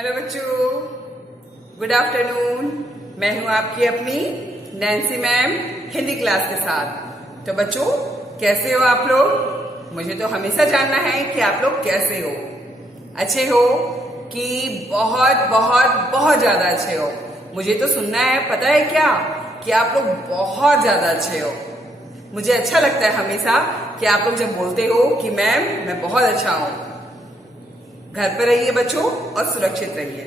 Hello बच्चों, good afternoon. मैं हूं आपकी अपनी नैन्सी मैम हिंदी क्लास के साथ। तो बच्चों, कैसे हो आप लोग? मुझे तो हमेशा जानना है कि आप लोग कैसे हो। अच्छे हो कि बहुत बहुत बहुत ज्यादा अच्छे हो? मुझे तो सुनना है, पता है क्या, कि आप लोग बहुत ज्यादा अच्छे हो। मुझे अच्छा लगता है हमेशा कि आप लोग जब बोलते हो कि मैम मैं बहुत अच्छा हूं। घर पर रहिए बच्चों और सुरक्षित रहिए,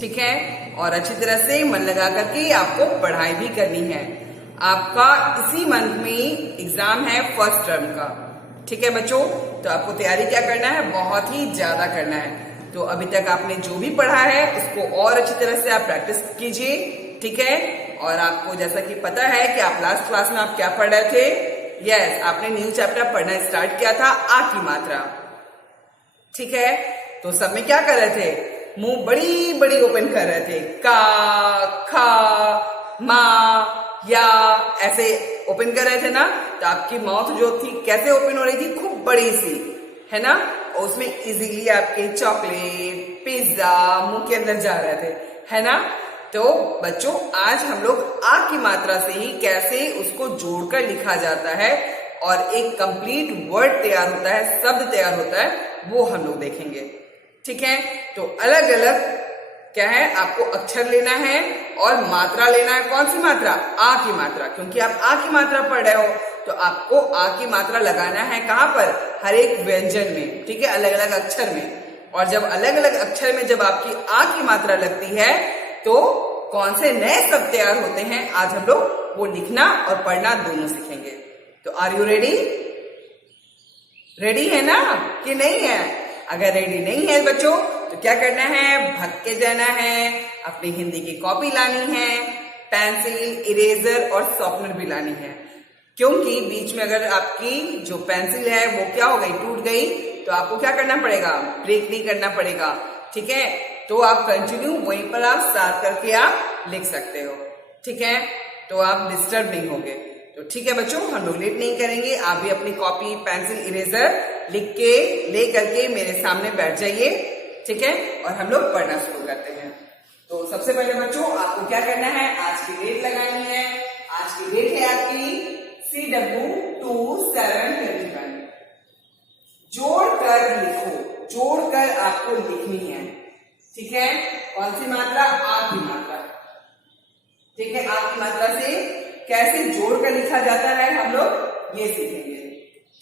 ठीक है? और अच्छी तरह से मन लगा करके आपको पढ़ाई भी करनी है। आपका इसी मंथ में एग्जाम है फर्स्ट टर्म का, ठीक है बच्चों? तो आपको तैयारी क्या करना है? बहुत ही ज्यादा करना है। तो अभी तक आपने जो भी पढ़ा है उसको और अच्छी तरह से आप प्रैक्टिस कीजिए, ठीक है? और आपको जैसा कि पता है कि आप लास्ट क्लास में आप क्या पढ़ रहे थे? यस, आपने न्यू चैप्टर पढ़ना स्टार्ट किया था, आ की मात्रा, ठीक है? तो सब में क्या कर रहे थे? मुंह बड़ी बड़ी ओपन कर रहे थे। का, खा, मा, या, ऐसे ओपन कर रहे थे ना? तो आपकी माउथ जो थी कैसे ओपन हो रही थी? खूब बड़ी सी, है ना? और उसमें इजीली आपके चॉकलेट, पिज्जा मुंह के अंदर जा रहे थे, है ना? तो बच्चों, आज हम लोग आ की मात्रा से ही कैसे उसको जोड़कर लिखा जाता है और एक कंप्लीट वर्ड तैयार होता है, शब्द तैयार होता है, वो हम लोग देखेंगे, ठीक है? तो अलग अलग क्या है, आपको अक्षर लेना है और मात्रा लेना है। कौन सी मात्रा? आ की मात्रा। क्योंकि आप आ की मात्रा पढ़ रहे हो तो आपको आ की मात्रा लगाना है कहां पर? हर एक व्यंजन में, ठीक है? अलग अलग अक्षर में। और जब अलग अलग अक्षर में जब आपकी आ की मात्रा लगती है तो कौन से नए शब्द तैयार होते हैं, आज हम लोग वो लिखना और पढ़ना दोनों सीखेंगे। तो आर यू रेडी? रेडी है ना कि नहीं है? अगर रेडी नहीं है बच्चों तो क्या करना है? भाग के जाना है, अपनी हिंदी की कॉपी लानी है, पेंसिल, इरेजर और शॉर्पनर भी लानी है। क्योंकि बीच में अगर आपकी जो पेंसिल है वो क्या हो गई? टूट गई, तो आपको क्या करना पड़ेगा? ब्रेक नहीं करना पड़ेगा, ठीक है? तो आप कंटिन्यू वहीं पर आप स्टार्ट करके आप लिख सकते हो, ठीक है? तो आप डिस्टर्ब नहीं होगे। तो ठीक है बच्चों, हम लोग लेट नहीं करेंगे। आप भी अपनी कॉपी, पेंसिल, इरेजर लिख के ले करके मेरे सामने बैठ जाइए, ठीक है? और हम लोग पढ़ना शुरू करते हैं। तो सबसे पहले बच्चों, आपको क्या करना है? आज की डेट लगानी है। आज की डेट है आपकी CW2721। जोड़कर लिखो, जोड़कर आपको लिखनी है, ठीक है? कौन सी मात्रा? आ की मात्रा, ठीक है? आ की मात्रा से कैसे जोड़कर लिखा जाता है हम लोग ये सीखेंगे,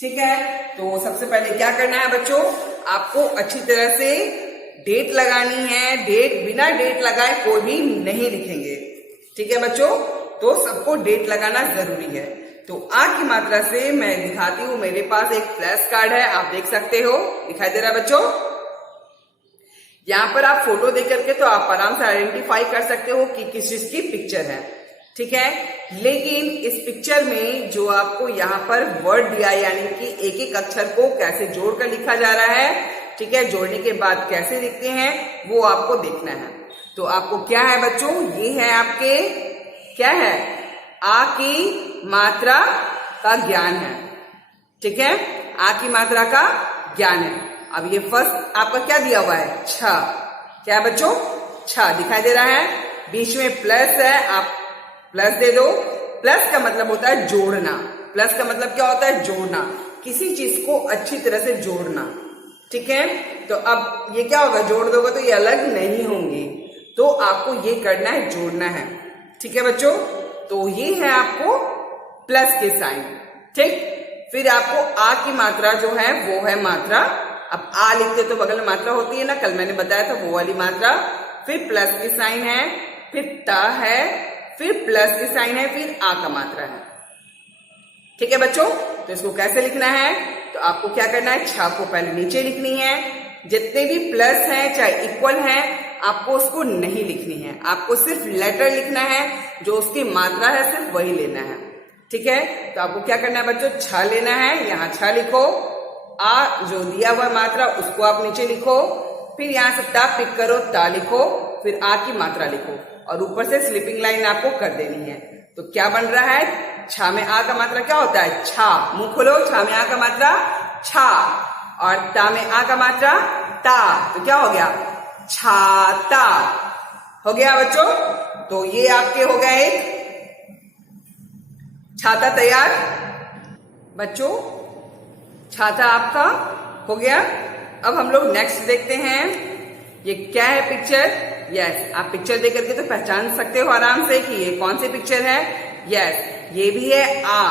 ठीक है? तो सबसे पहले क्या करना है बच्चों? आपको अच्छी तरह से डेट लगानी है। डेट, बिना डेट लगाए कोई भी नहीं लिखेंगे, ठीक है बच्चों? तो सबको डेट लगाना जरूरी है। तो आ की मात्रा से मैं दिखाती हूं। मेरे पास एक फ्लैश कार्ड है, आप देख सकते हो, दिखाई दे रहा है बच्चों? यहां पर आप फोटो देख करके तो आप आराम से आइडेंटिफाई कर सकते हो कि किस चीज की पिक्चर है, ठीक है? लेकिन इस पिक्चर में जो आपको यहाँ पर वर्ड दिया है, यानी कि एक एक अक्षर को कैसे जोड़कर लिखा जा रहा है, ठीक है? जोड़ने के बाद कैसे लिखते हैं वो आपको देखना है। तो आपको क्या है बच्चों? ये है आपके, क्या है? आ की मात्रा का ज्ञान है, ठीक है? आ की मात्रा का ज्ञान है। अब ये फर्स्ट आपका क्या दिया हुआ है? छ। क्या बच्चों? छ दिखाई दे रहा है। बीच में प्लस है, आप प्लस दे दो। प्लस का मतलब होता है जोड़ना। प्लस का मतलब क्या होता है? जोड़ना, किसी चीज को अच्छी तरह से जोड़ना, ठीक है? तो अब ये क्या होगा? जोड़ दोगे तो ये अलग नहीं होंगी, तो आपको ये करना है, जोड़ना है, ठीक है बच्चों? तो ये है आपको प्लस के साइन, ठीक? फिर आपको आ की मात्रा जो है वो है मात्रा। अब आ लिखते तो बगल में मात्रा होती है ना, कल मैंने बताया था, वो वाली मात्रा। फिर प्लस की साइन है, फिर ट है, फिर प्लस की साइन है, फिर आ का मात्रा है, ठीक है बच्चों? तो इसको कैसे लिखना है? तो आपको क्या करना है? छ को पहले नीचे लिखनी है। जितने भी प्लस हैं चाहे इक्वल हैं, आपको उसको नहीं लिखनी है। आपको सिर्फ लेटर लिखना है, जो उसकी मात्रा है सिर्फ वही लेना है, ठीक है? तो आपको क्या करना है बच्चों? छ लेना है, यहाँ छ लिखो। आ जो दिया हुआ मात्रा उसको आप नीचे लिखो। फिर यहां से ता पिक करो, ता लिखो, फिर आ की मात्रा लिखो और ऊपर से स्लिपिंग लाइन आपको कर देनी है। तो क्या बन रहा है? छा में आ का मात्रा क्या होता है? छा। मुंह खोलो। छा में आ का मात्रा छा, और ता में आ का मात्रा ता। तो क्या हो गया? छाता। हो गया बच्चों? तो ये आपके हो गया एक छाता तैयार। बच्चों छाता आपका हो गया। अब हम लोग नेक्स्ट देखते हैं ये क्या है पिक्चर। यस, आप पिक्चर देख करके तो पहचान सकते हो आराम से कि ये कौन सी पिक्चर है। यस, ये भी है आ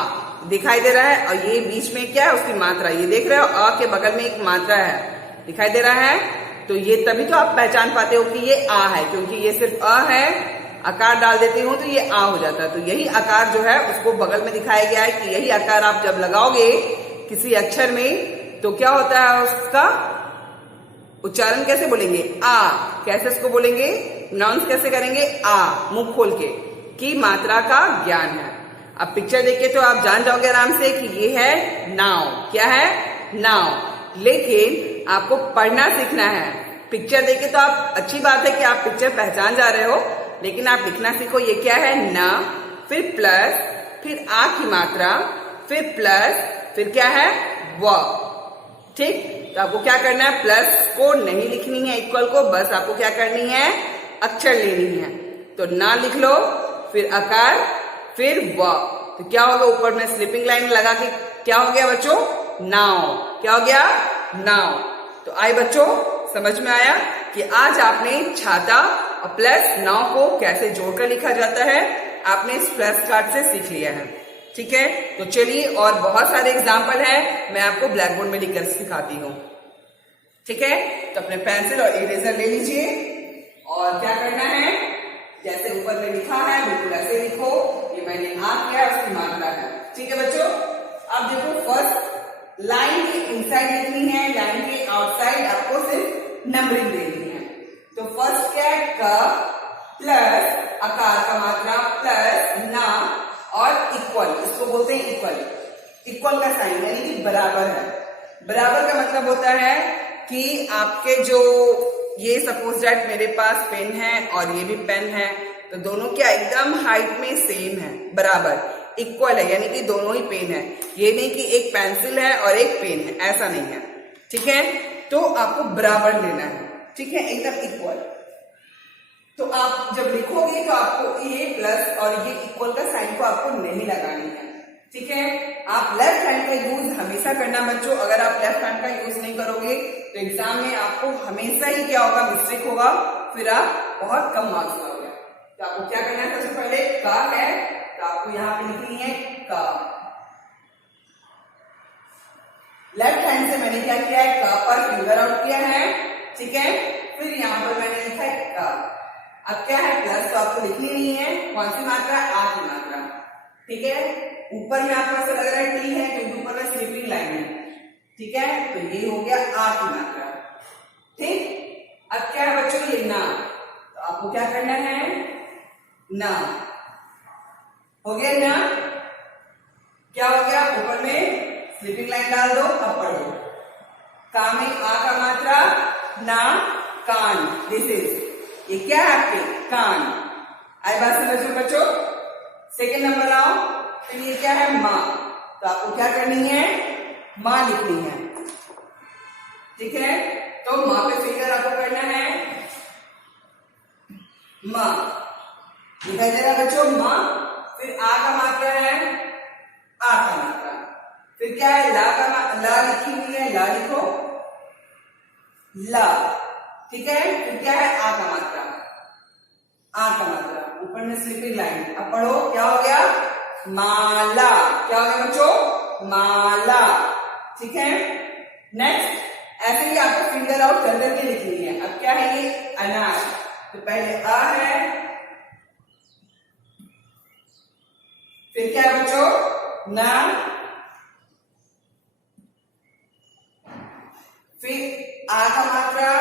दिखाई दे रहा है, और ये बीच में क्या है उसकी मात्रा, ये देख रहे हो अ के बगल में एक मात्रा है दिखाई दे रहा है। तो ये तभी तो आप पहचान पाते हो कि ये आ है, क्योंकि ये सिर्फ अ है, आकार डाल देती हूं तो ये आ हो जाता है। तो यही आकार जो है उसको बगल में दिखाया गया है कि यही आकार आप जब लगाओगे किसी अक्षर में तो क्या होता है, उसका उच्चारण कैसे बोलेंगे, आ। कैसे उसको बोलेंगे, प्रोनाउंस कैसे करेंगे, आ, मुंह खोल के, की मात्रा का ज्ञान है। अब पिक्चर देखिए तो आप जान जाओगे आराम से कि ये है नाव। क्या है, नाव। लेकिन आपको पढ़ना सीखना है। पिक्चर देखे तो आप, अच्छी बात है कि आप पिक्चर पहचान जा रहे हो, लेकिन आप लिखना सीखो। ये क्या है, न, फिर प्लस, फिर आ की मात्रा, फिर प्लस, फिर क्या है, व। ठीक, तो आपको क्या करना है, प्लस को नहीं लिखनी है, इक्वल को, बस आपको क्या करनी है, अक्षर लेनी है। तो ना लिख लो, फिर आकार, फिर व। तो क्या होगा, ऊपर में स्लिपिंग लाइन लगा के क्या हो गया बच्चों, नाव। क्या हो गया, नाव। तो आए बच्चों, समझ में आया कि आज आपने छाता और प्लस नाव को कैसे जोड़कर लिखा जाता है, आपने इस फ्लैश कार्ड से सीख लिया है। ठीक है, तो चलिए और बहुत सारे एग्जाम्पल हैं, मैं आपको ब्लैक बोर्ड में लिखकर सिखाती हूँ। ठीक है, तो अपने पेंसिल और इरेजर ले लीजिए और क्या करना है, जैसे ऊपर में लिखा है बिल्कुल ऐसे लिखो। ये मैंने आ किया, उसकी मात्रा है। ठीक है बच्चों, अब देखो फर्स्ट लाइन की इनसाइड लिखनी है, लाइन के आउटसाइड आपको सिर्फ नंबरिंग देनी है। तो फर्स्ट क्या है, क प्लस आकार का मात्रा प्लस ना और इक्वल, इसको बोलते हैं इक्वल। इक्वल का साइन यानी कि बराबर है। बराबर का मतलब होता है कि आपके जो, ये सपोज दैट मेरे पास पेन है और ये भी पेन है, तो दोनों क्या एकदम हाइट में सेम है, बराबर, इक्वल है, यानी कि दोनों ही पेन है। ये नहीं कि एक पेंसिल है और एक पेन है, ऐसा नहीं है। ठीक है, तो आपको बराबर लेना है। ठीक है, एकदम इक्वल। तो आप जब लिखोगे तो आपको ये प्लस और ये इक्वल का साइन को आपको नहीं लगानी है। ठीक है, आप लेफ्ट हैंड का यूज हमेशा करना बच्चों। अगर आप लेफ्ट हैंड का यूज नहीं करोगे तो एग्जाम में आपको हमेशा ही क्या होगा, मिस्टेक होगा, फिर आप बहुत कम मार्क्स पाओगे। तो आपको क्या करना है, सबसे पहले का है तो आपको यहाँ पे लिखनी है का। लेफ्ट हैंड से मैंने क्या किया है, का पर फिंगर आउट किया है। ठीक है, फिर यहाँ पर मैंने लिखा है का। अब क्या है, प्लस तो आपको लिखनी नहीं है, कौन सी मात्रा, आ की मात्रा। ठीक है, ऊपर में आपको ऐसा लग रहा है टी है क्योंकि ऊपर में स्लिपिंग लाइन है। ठीक है, तो ये हो गया आ की मात्रा। ठीक, अब क्या है बच्चों, ये ना, तो आपको क्या करना है, ना। हो गया ना, क्या हो गया, ऊपर में स्लिपिंग लाइन डाल दो, अब पढ़ो। का में आ का मात्रा, ना, कान, दिस इज, ये क्या है आपके कान। आई बात समझो बच्चों। सेकेंड नंबर आओ, फिर ये क्या है, माँ, तो आपको क्या करनी है, माँ लिखनी है। ठीक है, तो माँ पे फिंगर आपको करना है, माँ, दिखाई दे रहा बच्चों, माँ। फिर आ का मात्रा है, आ का मात्रा, फिर क्या है, ला का ला लिखी हुई है, ला लिखो, ला। ठीक है, फिर क्या है, आ का मात्रा, आ का मात्रा, ऊपर में स्लिपिंग लाइन। अब पढ़ो, क्या हो गया, माला। क्या हो गया बच्चों, माला। ठीक है, नेक्स्ट ऐसे ही आपको फिंगर आउट कर करके लिखनी है। अब क्या है, ये अनार, तो पहले आ है, फिर क्या है बच्चों, ना, फिर आ का मात्रा,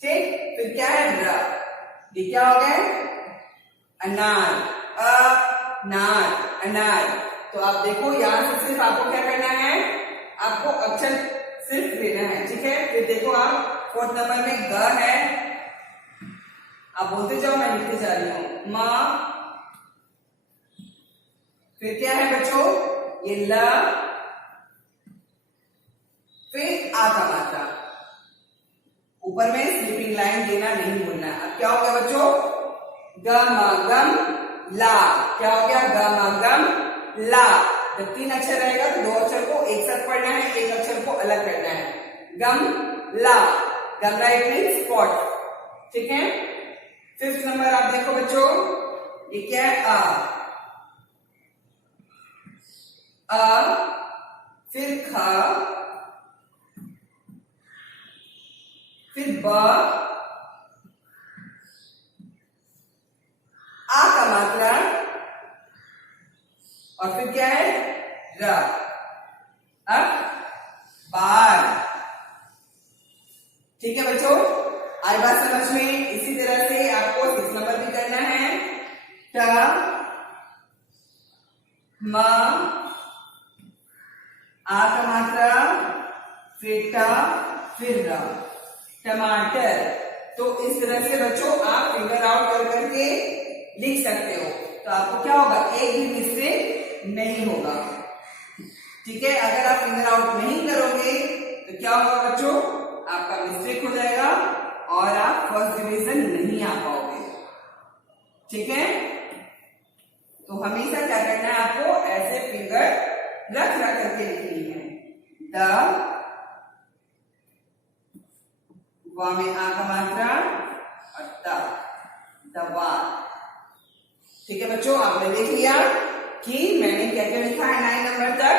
ठीक, फिर क्या है, र, ये क्या हो गया, अनार, अनार, अनार। तो आप देखो यहां से सिर्फ आपको क्या करना है, आपको अक्षर सिर्फ लेना है। ठीक है, फिर देखो आप फोर्थ नंबर में ग है, आप बोलते जाओ, मैं लिखते जा रही हूं, माँ। फिर क्या है बच्चों, ये ल, फिर आ का मात्रा, ऊपर में स्लीपिंग लाइन देना नहीं भूलना है। अब क्या हो गया बच्चों, ग म गम ला, क्या हो गया, ग म गम ला। जब 3 अक्षर रहेगा तो 2 अक्षर को एक साथ पढ़ना है, एक अक्षर को अलग करना है। गम ला, गमला इट मीन्स पॉट, ठीक है। 5th नंबर आप देखो बच्चों, ये क्या है, अ फिर ख फिर ब, आ का मात्रा और फिर क्या है, र। अब बार, ठीक है बच्चों, आई बात समझ में। इसी तरह से आपको 6 नंबर भी करना है। ट म, आ का मात्रा, फिर ट, फिर र, टमाटर। तो इस तरह से बच्चों आप फिंगर आउट कर करके लिख सकते हो, तो आपको क्या होगा, एक भी मिस्टेक नहीं होगा, ठीक है। अगर आप फिंगर आउट नहीं करोगे तो क्या होगा बच्चों, आपका मिस्टेक हो जाएगा और आप फर्स्ट डिवीजन नहीं आ पाओगे, ठीक है। तो हमेशा क्या करना है, आपको ऐसे फिंगर रख रख करके लिखनी है। द, वा में आ का मात्रा और ता, दवा, ठीक है बच्चों। आपने देख लिया कि मैंने क्या क्या लिखा है 9 नंबर तक।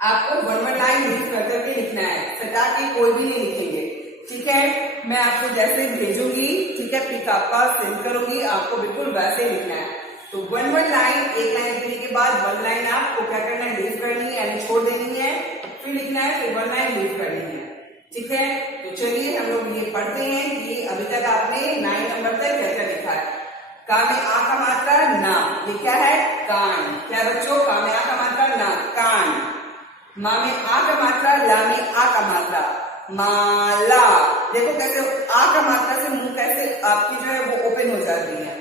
आपको 1 लाइन यूज कर करके लिखना है, सटा के कोई भी नहीं लिखेंगे, ठीक है। मैं आपको जैसे भेजूंगी, ठीक है, पिक आपका सेंड करूंगी, आपको बिल्कुल वैसे लिखना है। तो 1 लाइन, एक लाइन लिखने के बाद 1 लाइन आपको क्या करना है, लीव करनी है, यानी छोड़ देनी है, फिर लिखना है, फिर 1 लाइन लीव करनी है, ठीक है। तो चलिए हम लोग ये पढ़ते हैं कि अभी तक आपने 9 नंबर तक क्या क्या लिखा है। का में आ का मात्रा ना, ये क्या है, कान, क्या बच्चों, का में आ का मात्रा ना, कान। मा में आ का मात्रा, ला में आ का मात्रा, माला। देखो कैसे आ का मात्रा से मुंह कैसे आपकी जो है वो ओपन हो जाती है,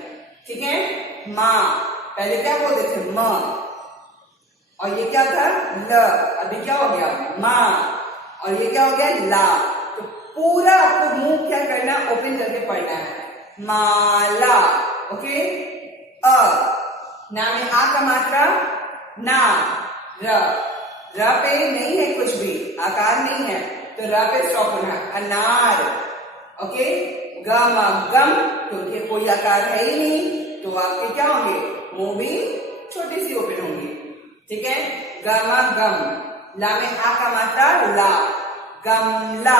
ठीक है। माँ, पहले क्या बोलते थे, म, और ये क्या था, ल, अभी क्या हो गया, माँ, और ये क्या हो गया, ला। तो पूरा आपको मुंह क्या करना, ओपन करके पढ़ना है, माला, ओके। अ, ना में आ का मात्रा, ना, र, र पे नहीं है कुछ भी, आकार नहीं है, तो र पे स्टॉप होना है, अनार, ओके। गम, गम, क्योंकि कोई आकार है ही नहीं, तो आपके क्या होंगे, मुंह भी छोटी सी ओपन होंगी, ठीक है। गम, गम, ला में आ का मात्रा, ला, गमला,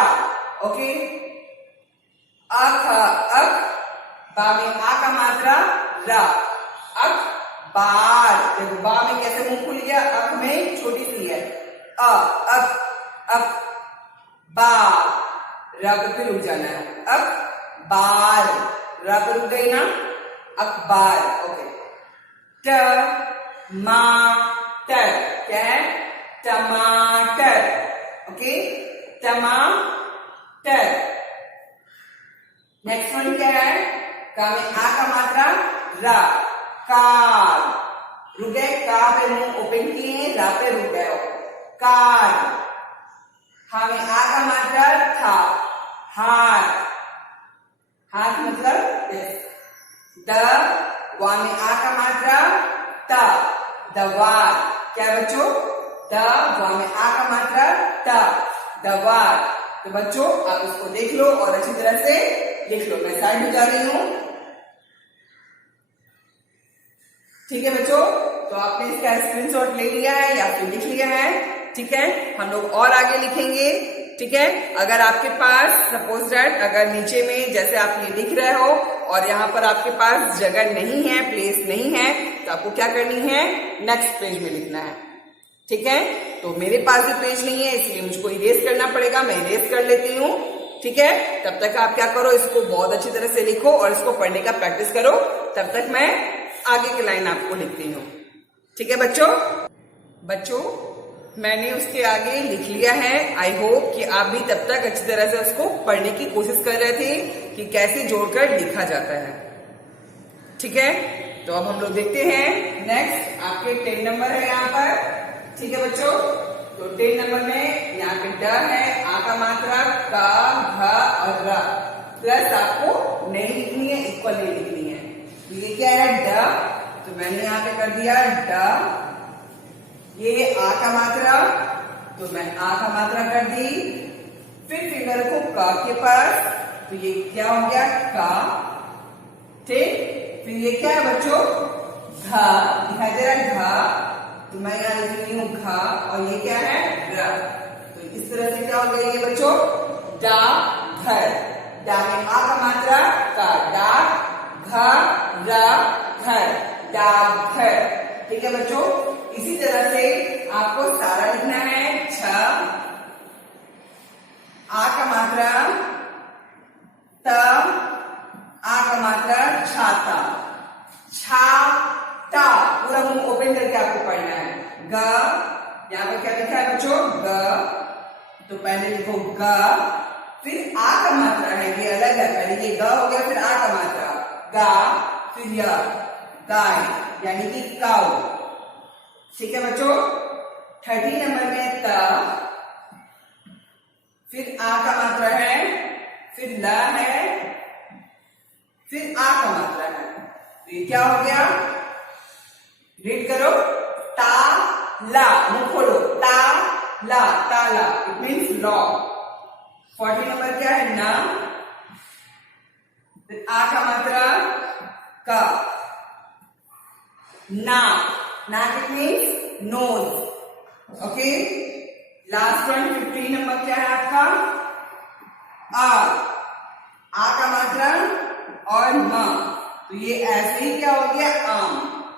ओके। अख, अख, बा में आ का मात्रा, रा, अख, बार। देखो बा में कैसे मुंह खुल गया, अख में छोटी सी है, अख, अख, बार, रा को फिर रुक जाना है, अख, बार, रा को रुक गई ना, अखबार, ओके। टमाटर, क्या है, टमाटर, ओके, टमाटर। नेक्स्ट वन क्या है, का में आ का मात्रा, रा, कार, रुक गए, का पे मुंह ओपन किए, रा पे रुक गए, कार। हा में आ का मात्रा, था, हाथ, हाथ मतलब द, वा में आ का मात्रा, ता, दवार, क्या बच्चों, द, वा में आ का मात्रा, ता, दवार। तो बच्चों आप इसको देख लो और अच्छी तरह से लिख लो। मैं साइड में जा रही हूं, ठीक है बच्चों। तो आपने इसका स्क्रीनशॉट ले लिया है या फिर लिख लिया है, ठीक है। हम लोग और आगे लिखेंगे, ठीक है। अगर आपके पास सपोज दैट अगर नीचे में जैसे आप ये लिख रहे हो और यहाँ पर आपके पास जगह नहीं है, प्लेस नहीं है, तो आपको क्या करनी है, नेक्स्ट पेज में लिखना है, ठीक है। तो मेरे पास भी पेज नहीं है इसलिए मुझको इरेज करना पड़ेगा, मैं इरेज कर लेती हूँ, ठीक है। तब तक आप क्या करो, इसको बहुत अच्छी तरह से लिखो और इसको पढ़ने का प्रैक्टिस करो, तब तक मैं आगे की लाइन आपको लिखती हूँ, ठीक है बच्चों मैंने उसके आगे लिख लिया है। आई होप कि आप भी तब तक अच्छी तरह से उसको पढ़ने की कोशिश कर रहे थे कि कैसे जोड़कर लिखा जाता है, ठीक है। तो अब हम लोग देखते हैं नेक्स्ट, आपके 10 नंबर है यहाँ पर, ठीक है बच्चों। तो 10 नंबर में यहाँ पे ड है, आ का मात्रा, का, घ, और र प्लस आपको नहीं लिखनी है, इक्वल नहीं लिखनी है। तो ये क्या है ड, तो मैंने यहाँ पे कर दिया ड। ये आ का मात्रा, तो मैं आ का मात्रा कर दी। फिर फिंगर रखो क के पास, तो ये क्या हो गया का, ठीक। फिर ये क्या है बच्चों घा, दिखाई दे रहा है घा, तो मैं यहाँ लिख रही हूँ घा, और ये क्या है र। तो इस तरह से क्या हो गया ये बच्चों डा घर, डा में आ का मात्रा का, डा घा रा घर, डाक घर, ठीक है बच्चों। इसी तरह से आपको सारा लिखना है छ, आ का मात्रा त, आ का मात्रा छाता, छाता, पूरा मुंह ओपन करके आपको पढ़ना है। ग, यहाँ पर क्या लिखा है बच्चों ग, तो पहले लिखो ग, फिर आ का मात्रा है, ये अलग है, पहले ये ग हो गया, फिर आ का मात्रा गा, फिर य गाय, यानी कि काउ, ठीक है बच्चों। 30 नंबर में त, फिर आ का मात्रा है, फिर ल है, फिर आ का मात्रा है, तो ये क्या हो गया, रीड करो, ता ला, मुंह खोलो, ता ला, ताला, इट मीन्स लॉ। 40 नंबर क्या है ना, फिर आ का मात्रा का, ना, नाक it means nose, okay. Last one 50 number क्या है आपका आ का मात्रा और म, तो ये ऐसे ही क्या हो गया आम।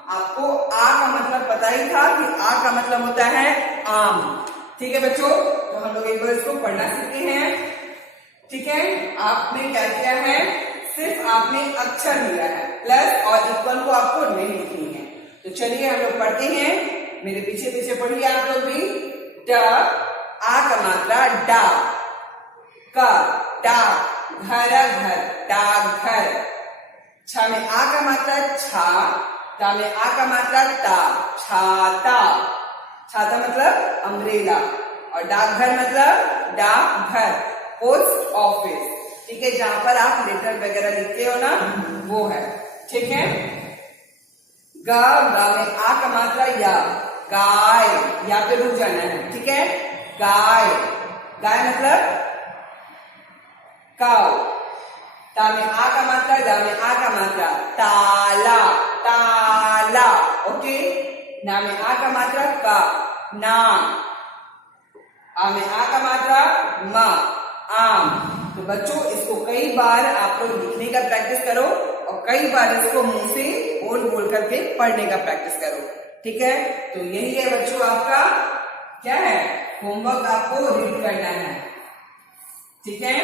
आपको आ का मतलब पता ही था कि आ का मतलब होता है आम, ठीक है बच्चों। तो हम लोग एक बार इसको पढ़ना सीखते हैं, ठीक है। आपने क्या किया है, सिर्फ आपने अक्षर लिया है, प्लस और इक्वल को आपको नहीं लिखनी है। तो चलिए हम लोग पढ़ते हैं, मेरे पीछे पीछे पढ़िए आप लोग भी। ड, आ का मात्रा डा, का डा, घर घर, डाक घर। छ में आ का मात्रा छा, ता में आ का मात्रा ता, छाता, छाता मतलब अम्ब्रेला, और डाकघर मतलब डाक घर, पोस्ट ऑफिस, ठीक है, जहां पर आप लेटर वगैरह लिखते हो ना, वो है, ठीक है। गा, गा में आ का मात्रा या, गाय, यहाँ पे रुक जाना है, ठीक है। गाय, गाय मतलब काउ। ता में आ का मात्रा, दा में आ का मात्रा ताला, ताला, ओके। ना में आ का मात्रा का, नाम। आ में आ का मात्रा मा, आम। तो बच्चों इसको कई बार आप लोग लिखने का प्रैक्टिस करो और कई बार इसको मुंह से बोल बोल करके पढ़ने का प्रैक्टिस करो, ठीक है। तो यही है बच्चों आपका क्या है होमवर्क, आपको रीड करना है, ठीक है।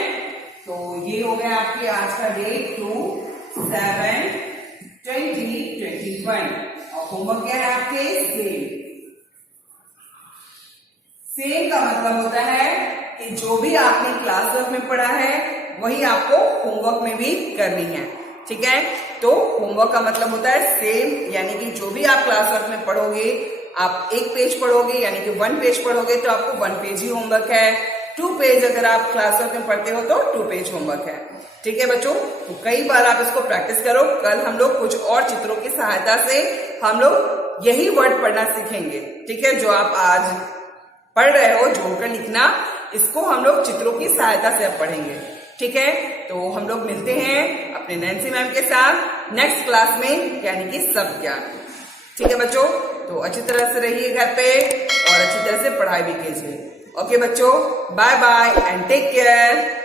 तो ये हो गया आपके आज का डे 2/7/2021 और होमवर्क क्या है आपके सेम। सेम का मतलब होता है कि जो भी आपने क्लास वर्क में पढ़ा है वही आपको होमवर्क में भी करनी है, ठीक है। तो होमवर्क का मतलब होता है सेम, यानी कि जो भी आप क्लास वर्क में पढ़ोगे, आप एक पेज पढ़ोगे यानी कि 1 पेज पढ़ोगे तो आपको 1 पेज ही होमवर्क है। 2 पेज अगर आप क्लास वर्क में पढ़ते हो तो 2 पेज होमवर्क है, ठीक है बच्चों। तो कई बार आप इसको प्रैक्टिस करो। कल हम लोग कुछ और चित्रों की सहायता से हम लोग यही वर्ड पढ़ना सीखेंगे, ठीक है। जो आप आज पढ़ रहे हो जोड़कर लिखना, इसको हम लोग चित्रों की सहायता से अब पढ़ेंगे, ठीक है। तो हम लोग मिलते हैं अपने नैन्सी मैम के साथ नेक्स्ट क्लास में, यानी कि सब ज्ञान, ठीक है बच्चों। तो अच्छी तरह से रहिए घर पे और अच्छी तरह से पढ़ाई भी कीजिए। ओके बच्चों, bye bye and take care.